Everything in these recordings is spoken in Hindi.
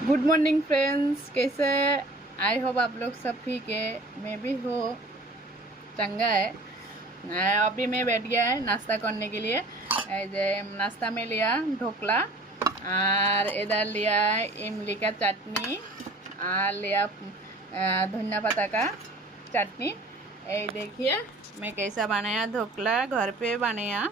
गुड मॉर्निंग फ्रेंड्स, कैसे? आई होप आप लोग सब ठीक है। मैं भी हो चंगा है। अभी मैं बैठ गया है नाश्ता करने के लिए। नाश्ता में लिया ढोकला और इधर लिया इमली का चटनी और लिया धनिया पत्ता का चटनी। ये देखिए मैं कैसा बनाया ढोकला, घर पे बनाया।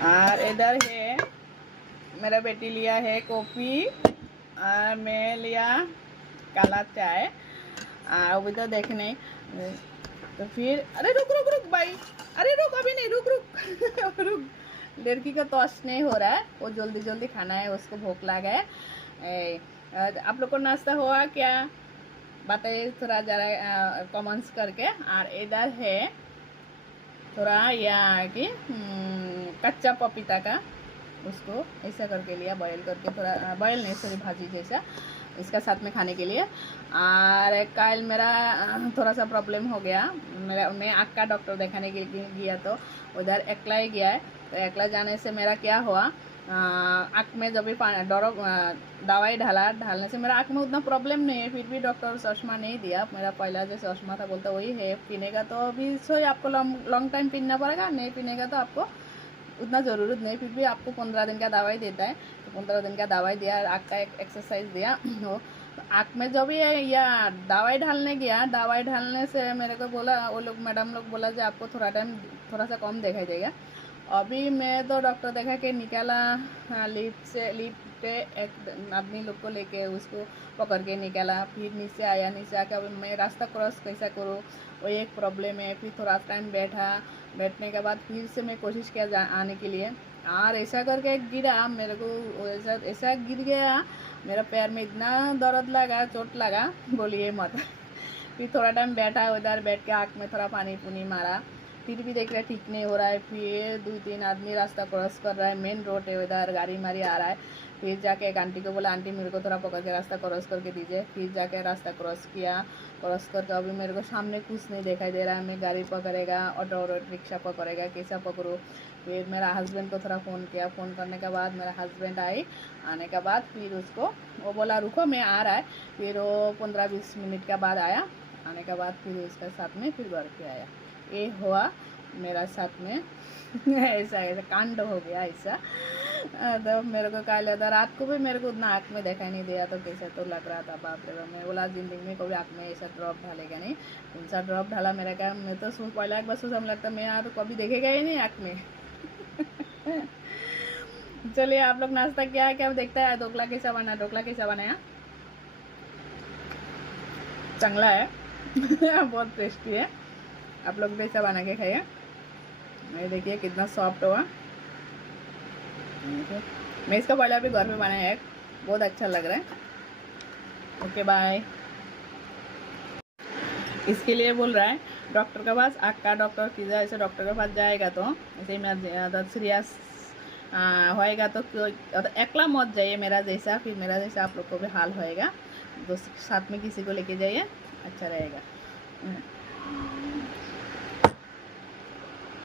और इधर है मेरा बेटी लिया है कॉफ़ी और मैं लिया काला चाय। अभी तो देख नहीं तो फिर अरे रुक रुक रुक भाई, अरे रुक, अभी नहीं, रुक रुक रुक। लड़की का टॉस नहीं हो रहा है, वो जल्दी जल्दी खाना है, उसको भूख लगा है। आप लोग को नाश्ता हुआ क्या? बताइए थोड़ा जरा कमेंट्स करके। और इधर है थोड़ा यह कि कच्चा पपीता का, उसको ऐसा करके लिया, बॉयल करके, थोड़ा बॉयल नहीं सॉरी भाजी जैसा, इसका साथ में खाने के लिए। और कल मेरा थोड़ा सा प्रॉब्लम हो गया। मैं आँख का डॉक्टर दिखाने के लिए गया तो उधर एकला ही गया है। तो एकला जाने से मेरा क्या हुआ, आँख में जब भी दवाई डालने से मेरा आँख में उतना प्रॉब्लम नहीं है, फिर भी डॉक्टर चश्मा नहीं दिया। मेरा पहला जो चश्मा था बोलता वही है पीने का, तो अभी सो आपको लॉन्ग टाइम पीना पड़ेगा, नहीं पीने का तो आपको उतना ज़रूरत नहीं, फिर भी आपको 15 दिन का दवाई देता है। तो 15 दिन का दवाई दिया, आँख का एक एक्सरसाइज दिया। तो आँख में जो भी है या दवाई डालने गया, दवाई डालने से मेरे को बोला वो लोग, मैडम लोग बोला कि आपको थोड़ा टाइम थोड़ा सा कम दिखाई देगा। अभी मैं तो डॉक्टर देखा के निकाला, लिफ्ट पे एक आदमी लोग को लेके उसको पकड़ के निकाला, फिर नीचे आया, नीचे आके अभी मैं रास्ता क्रॉस कैसा करूँ, वो एक प्रॉब्लम है। फिर थोड़ा टाइम बैठने के बाद फिर से मैं कोशिश किया आने के लिए, और ऐसा करके गिरा, मेरे को ऐसा ऐसा गिर गया, मेरा पैर में इतना दर्द लगा, चोट लगा बोलिए मत। फिर थोड़ा टाइम बैठा, उधर बैठ के आँख में थोड़ा पानी पुनी मारा, फिर भी देख रहे ठीक नहीं हो रहा है। फिर 2-3 आदमी रास्ता क्रॉस कर रहा है, मेन रोड है, उधर गाड़ी मारी आ रहा है। फिर जाके एक आंटी को बोला, आंटी मेरे को थोड़ा पकड़ के रास्ता क्रॉस करके दीजिए। फिर जाके रास्ता क्रॉस किया, क्रॉस करके अभी मेरे को सामने कुछ नहीं दिखाई दे रहा है, मैं गाड़ी पकड़ेगा, ऑटो रिक्शा पकड़ेगा, कैसा पकड़ूँ। फिर मेरा हस्बैंड को थोड़ा फ़ोन किया, फ़ोन करने के बाद मेरा हस्बैंड आने के बाद फिर उसको वो बोला रुको मैं आ रहा है। फिर वो 15-20 मिनट के बाद आया, आने के बाद फिर उसके साथ में फिर घर पे आया। ये हुआ मेरा साथ में। ऐसा ऐसा कांड हो गया ऐसा। तो मेरे को कहा था, रात को भी मेरे को उतना आँख में दिखाई नहीं दिया, तो कैसा तो लग रहा था, बाप रे बाप। मैं बोला ज़िंदगी में कभी आँख में ऐसा ड्रॉप ढालेगा नहीं। ऐसा ड्रॉप ढाला मेरा क्या, मैं तो पहला एक बार सोचा, लगता मैं यहाँ तो कभी देखेगा ही नहीं आँख में। चलिए आप लोग नाश्ता क्या क्या देखता है, ढोकला कैसा बना, ढोकला कैसा बनाया, चंगला है। बहुत टेस्टी है, आप लोग भी ऐसा बना के खाइए। ये देखिए कितना सॉफ्ट हुआ। मैं इसका पहले अभी घर में बनाया है, बहुत अच्छा लग रहा है। Okay bye. इसके लिए बोल रहा है डॉक्टर के पास, आँख का डॉक्टर की ऐसे डॉक्टर के पास जाएगा तो ऐसे ही सीरियस होएगा तो एकला मत जाइए मेरा जैसा, फिर मेरा जैसा आप लोग को भी हाल होएगा, तो साथ में किसी को लेके जाइए, अच्छा रहेगा।